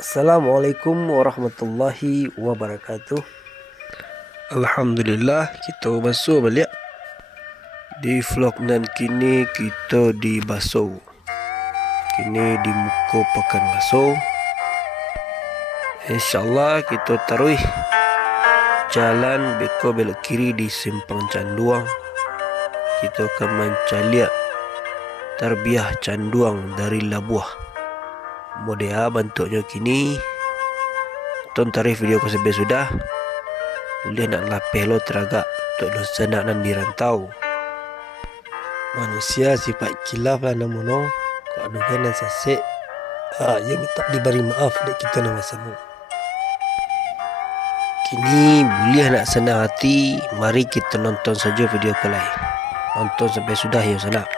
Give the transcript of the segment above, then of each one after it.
Assalamualaikum warahmatullahi wabarakatuh. Alhamdulillah, kita basuh balik. Di vlog nan kini kita di Baso. Kini di muka pekan Baso. InsyaAllah kita taruh jalan beko belok kiri di simpang Canduang. Kita akan mencaliak tarbiah Canduang dari Labuah. Modea bantuaknyo kini. Tonton tarif video ko sampai sudah. Boleh nak lapeh lo teragak untuk dosa nak nan dirantau. Manusia sifat kilaf lah namun kau adukan dan sasik. Yang tak diberi maaf dek kita nama samu. Kini boleh nak senang hati, mari kita nonton saja video ko lain. Nonton sampai sudah ya sana.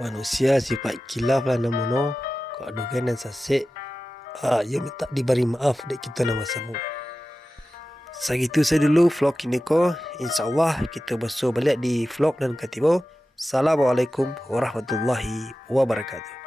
Manusia sifat kilaf lah namono. Kau adukan dan sasik. Ya minta diberi maaf dek kita nama samu. Segitu saya dulu vlog ini ko. InsyaAllah kita besok balik di vlog dan katibo. Assalamualaikum warahmatullahi wabarakatuh.